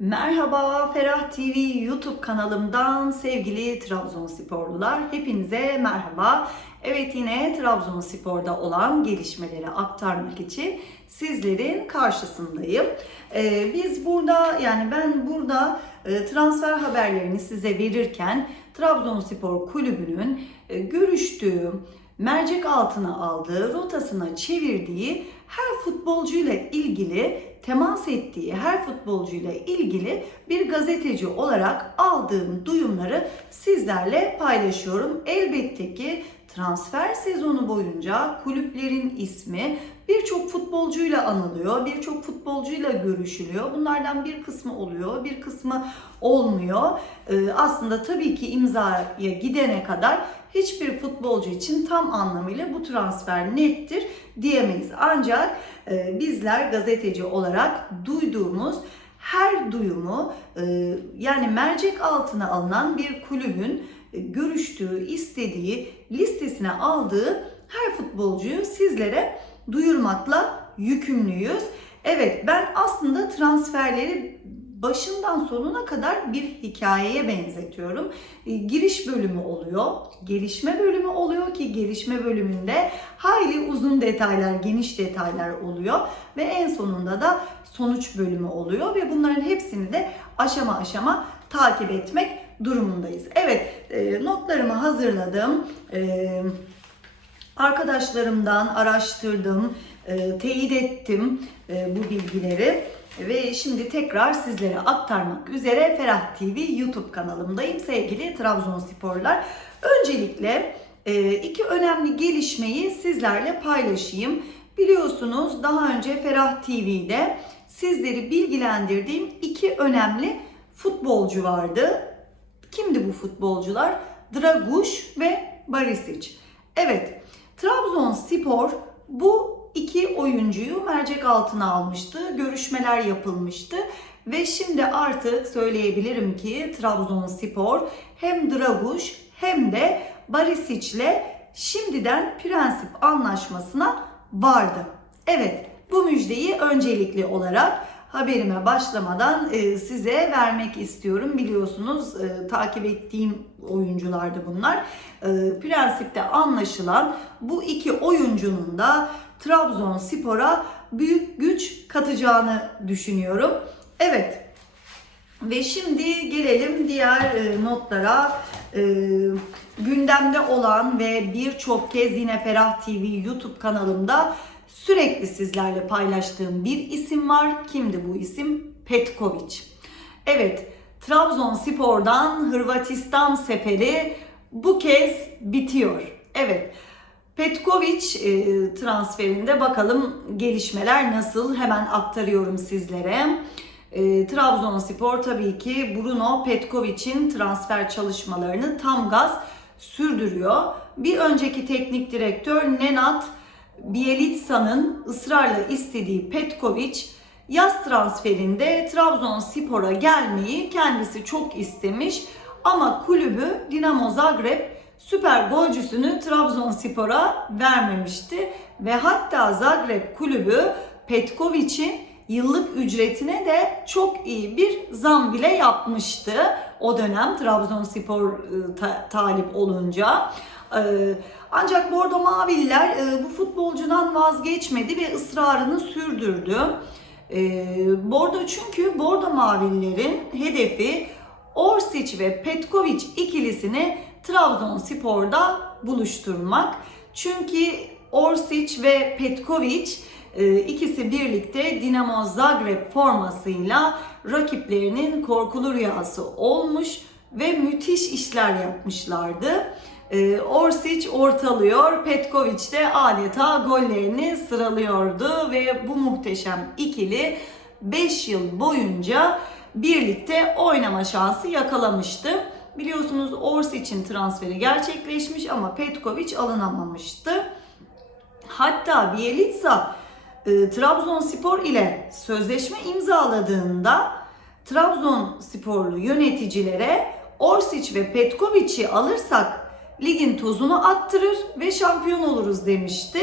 Merhaba Ferah TV YouTube kanalımdan sevgili Trabzonsporlular. Hepinize merhaba. Evet yine Trabzonspor'da olan gelişmeleri aktarmak için sizlerin karşısındayım. Ee, biz burada yani ben burada e, transfer haberlerini size verirken Trabzonspor Kulübü'nün e, görüştüğü, mercek altına aldığı, rotasına çevirdiği her futbolcuyla ilgili temas ettiği her futbolcuyla ilgili bir gazeteci olarak aldığım duyumları sizlerle paylaşıyorum. Elbette ki transfer sezonu boyunca kulüplerin ismi birçok futbolcuyla anılıyor, birçok futbolcuyla görüşülüyor. Bunlardan bir kısmı oluyor, bir kısmı olmuyor. Ee, aslında tabii ki imzaya gidene kadar hiçbir futbolcu için tam anlamıyla bu transfer nettir diyemeyiz. Ancak e, bizler gazeteci olarak duyduğumuz her duyumu e, yani mercek altına alınan bir kulübün e, görüştüğü, istediği, listesine aldığı her futbolcuyu sizlere duyurmakla yükümlüyüz. Evet ben aslında transferleri başından sonuna kadar bir hikayeye benzetiyorum. E, Giriş bölümü oluyor, gelişme bölümü oluyor ki gelişme bölümünde hayli uzun detaylar, geniş detaylar oluyor ve en sonunda da sonuç bölümü oluyor ve bunların hepsini de aşama aşama takip etmek durumundayız. Evet, e, notlarımı hazırladım. E, arkadaşlarımdan araştırdım, teyit ettim bu bilgileri ve şimdi tekrar sizlere aktarmak üzere Ferah TV YouTube kanalımdayım sevgili Trabzonsporlar. Öncelikle e, iki önemli gelişmeyi sizlerle paylaşayım. Biliyorsunuz daha önce Ferah TV'de sizleri bilgilendirdiğim iki önemli futbolcu vardı. Kimdi bu futbolcular? Draguş ve Barisic. Evet, Trabzonspor bu iki oyuncuyu mercek altına almıştı. Görüşmeler yapılmıştı ve şimdi artık söyleyebilirim ki Trabzonspor hem Draguş hem de Barisic'le şimdiden prensip anlaşmasına vardı. Evet, bu müjdeyi öncelikli olarak haberime başlamadan e, size vermek istiyorum. Biliyorsunuz e, takip ettiğim oyunculardı bunlar. E, prensipte anlaşılan bu iki oyuncunun da Trabzonspor'a büyük güç katacağını düşünüyorum. Evet. Ve şimdi gelelim diğer e, notlara. Gündemde olan ve birçok kez yine Ferah TV YouTube kanalımda sürekli sizlerle paylaştığım bir isim var. Kimdi bu isim? Petkovic. Evet, Trabzonspor'dan Hırvatistan seferi bu kez bitiyor. Evet, Petkovic e, transferinde bakalım gelişmeler nasıl hemen aktarıyorum sizlere. E, Trabzonspor tabii ki Bruno Petkovic'in transfer çalışmalarını tam gaz sürdürüyor. Bir önceki teknik direktör Nenad Bielitsa'nın ısrarla istediği Petkovic yaz transferinde Trabzonspor'a gelmeyi kendisi çok istemiş ama kulübü Dinamo Zagreb süper golcüsünü Trabzonspor'a vermemişti ve hatta Zagreb kulübü Petkovic'in yıllık ücretine de çok iyi bir zam bile yapmıştı. O dönem Trabzonspor e, ta- talip olunca. E, Ancak Bordo Maviller e, bu futbolcudan vazgeçmedi ve ısrarını sürdürdü. E, Bordo çünkü Bordo Mavillerin hedefi Orsic ve Petkovic ikilisini Trabzonspor'da buluşturmak. Çünkü Orsic ve Petkovic e, ikisi birlikte Dinamo Zagreb formasıyla rakiplerinin korkulu rüyası olmuş ve müthiş işler yapmışlardı. E, Orsic ortalıyor, Petkovic de adeta gollerini sıralıyordu ve bu muhteşem ikili 5 yıl boyunca birlikte oynama şansı yakalamıştı. Biliyorsunuz Orsic'in transferi gerçekleşmiş ama Petkovic alınamamıştı. Hatta Bielitsa e, Trabzonspor ile sözleşme imzaladığında Trabzonsporlu yöneticilere Orsic ve Petkovic'i alırsak ligin tozunu attırır ve şampiyon oluruz demişti.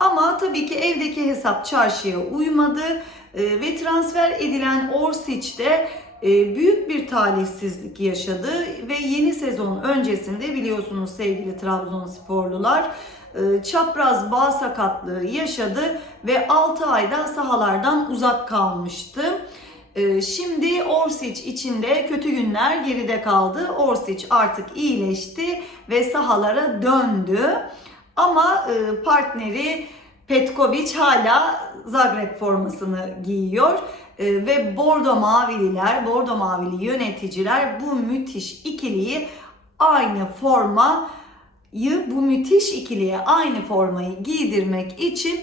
Ama tabii ki evdeki hesap çarşıya uymadı. E, ve transfer edilen Orsic de e, büyük bir talihsizlik yaşadı ve yeni sezon öncesinde biliyorsunuz sevgili Trabzonsporlular e, çapraz bağ sakatlığı yaşadı ve 6 ayda sahalardan uzak kalmıştı. E, Şimdi Orsic için de kötü günler geride kaldı. Orsic artık iyileşti ve sahalara döndü. Ama e, partneri Petkovic hala Zagreb formasını giyiyor E, ve Bordo Mavililer, Bordo Mavili yöneticiler bu müthiş ikiliyi aynı formayı bu müthiş ikiliye aynı formayı giydirmek için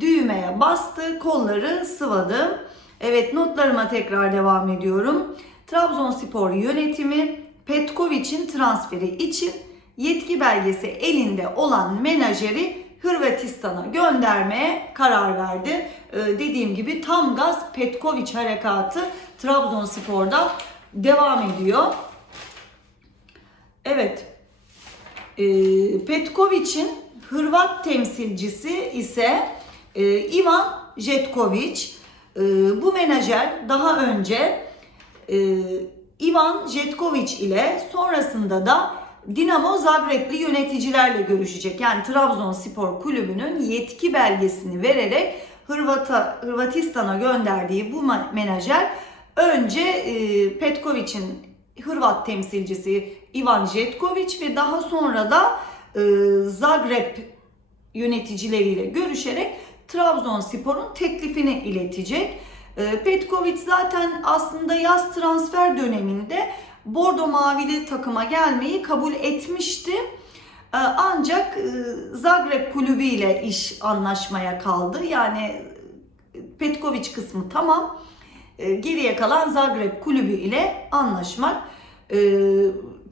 düğmeye bastı, kolları sıvadı. Evet notlarıma tekrar devam ediyorum. Trabzonspor yönetimi Petkovic'in transferi için yetki belgesi elinde olan menajeri Hırvatistan'a göndermeye karar verdi. Ee, dediğim gibi tam gaz Petkovic harekatı Trabzonspor'da devam ediyor. Evet. Ee, Petkovic'in Hırvat temsilcisi ise e, Ivan Jetkovic. Ee, bu menajer daha önce e, Ivan Jetkovic ile sonrasında da Dinamo Zagreb'li yöneticilerle görüşecek. Yani Trabzonspor kulübünün yetki belgesini vererek Hırvata, Hırvatistan'a gönderdiği bu menajer önce e, Petkovic'in Hırvat temsilcisi Ivan Jetkovic ve daha sonra da e, Zagreb yöneticileriyle görüşerek Trabzonspor'un teklifini iletecek. E, Petkovic zaten aslında yaz transfer döneminde Bordo Mavili takıma gelmeyi kabul etmişti. E, Ancak e, Zagreb kulübü ile iş anlaşmaya kaldı. Yani Petkovic kısmı tamam. E, Geriye kalan Zagreb kulübü ile anlaşmak. E,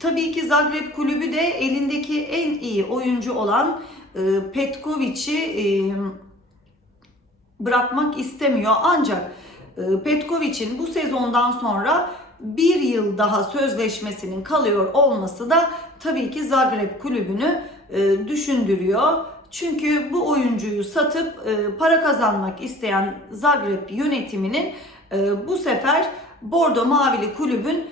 tabii ki Zagreb kulübü de elindeki en iyi oyuncu olan e, Petkovic'i e, bırakmak istemiyor. Ancak e, Petkovic'in bu sezondan sonra bir yıl daha sözleşmesinin kalıyor olması da tabii ki Zagreb kulübünü e, düşündürüyor. Çünkü bu oyuncuyu satıp e, para kazanmak isteyen Zagreb yönetiminin bu sefer Bordo Mavili kulübün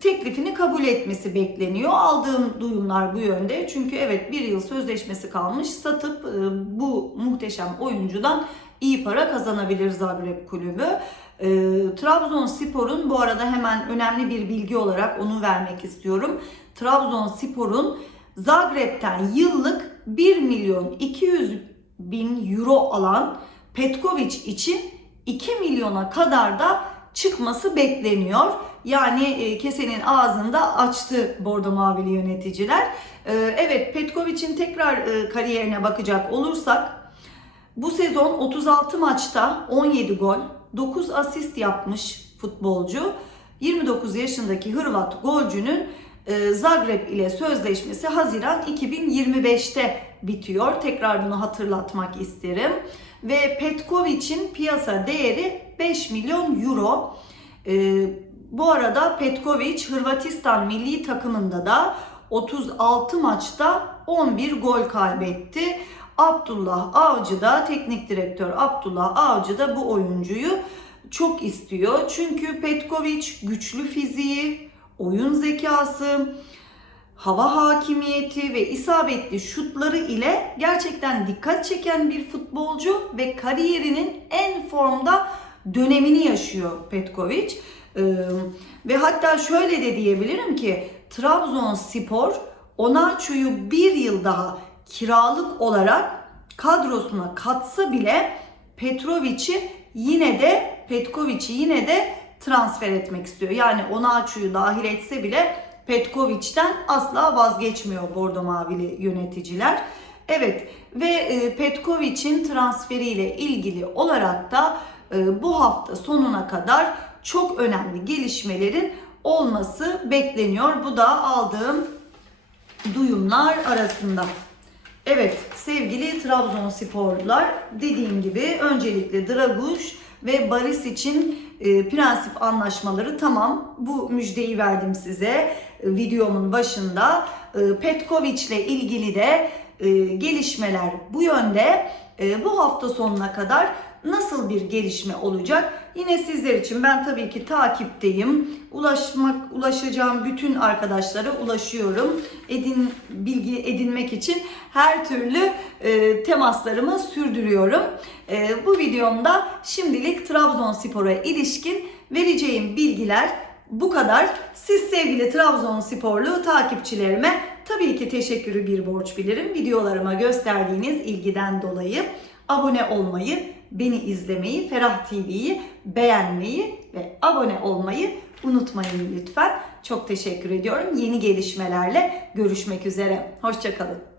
teklifini kabul etmesi bekleniyor. Aldığım duyumlar bu yönde. Çünkü evet bir yıl sözleşmesi kalmış. Satıp bu muhteşem oyuncudan iyi para kazanabilir Zagreb kulübü. E, Trabzonspor'un bu arada hemen önemli bir bilgi olarak onu vermek istiyorum. Trabzonspor'un Zagreb'ten yıllık 1 milyon 200 bin euro alan Petkovic için 2 milyona kadar da çıkması bekleniyor. Yani e, kesenin ağzında açtı Bordo Mavili yöneticiler. E, evet Petkovic'in tekrar e, kariyerine bakacak olursak bu sezon 36 maçta 17 gol, 9 asist yapmış futbolcu. 29 yaşındaki Hırvat golcünün e, Zagreb ile sözleşmesi Haziran 2025'te bitiyor. Tekrar bunu hatırlatmak isterim. Ve Petkovic'in piyasa değeri 5 milyon euro. E, bu arada Petkovic Hırvatistan milli takımında da 36 maçta 11 gol kaybetti. Abdullah Avcı da teknik direktör Abdullah Avcı da bu oyuncuyu çok istiyor. Çünkü Petkovic güçlü fiziği, oyun zekası, hava hakimiyeti ve isabetli şutları ile gerçekten dikkat çeken bir futbolcu ve kariyerinin en formda dönemini yaşıyor Petkovic. Ee, ve hatta şöyle de diyebilirim ki Trabzonspor Onaçu'yu bir yıl daha kiralık olarak kadrosuna katsa bile Petrovic'i yine de Petkovic'i yine de transfer etmek istiyor. Yani Onaçu'yu dahil etse bile Petkovic'ten asla vazgeçmiyor Bordo Mavili yöneticiler. Evet ve e, Petkovic'in transferiyle ilgili olarak da e, bu hafta sonuna kadar çok önemli gelişmelerin olması bekleniyor. Bu da aldığım duyumlar arasında. Evet sevgili Trabzonsporlular dediğim gibi öncelikle Draguş ve Baris için e, prensip anlaşmaları tamam. Bu müjdeyi verdim size e, videomun başında. E, Petkovic ile ilgili de e, gelişmeler bu yönde. E, bu hafta sonuna kadar nasıl bir gelişme olacak? Yine sizler için ben tabii ki takipteyim. Ulaşmak, ulaşacağım bütün arkadaşlara ulaşıyorum. Edin, bilgi edinmek için her türlü e, temaslarımı sürdürüyorum. E, bu videomda şimdilik Trabzonspor'a ilişkin vereceğim bilgiler bu kadar. Siz sevgili Trabzonsporlu takipçilerime tabii ki teşekkürü bir borç bilirim. Videolarıma gösterdiğiniz ilgiden dolayı abone olmayı, beni izlemeyi, Ferah TV'yi beğenmeyi ve abone olmayı unutmayın lütfen. Çok teşekkür ediyorum. Yeni gelişmelerle görüşmek üzere. Hoşçakalın.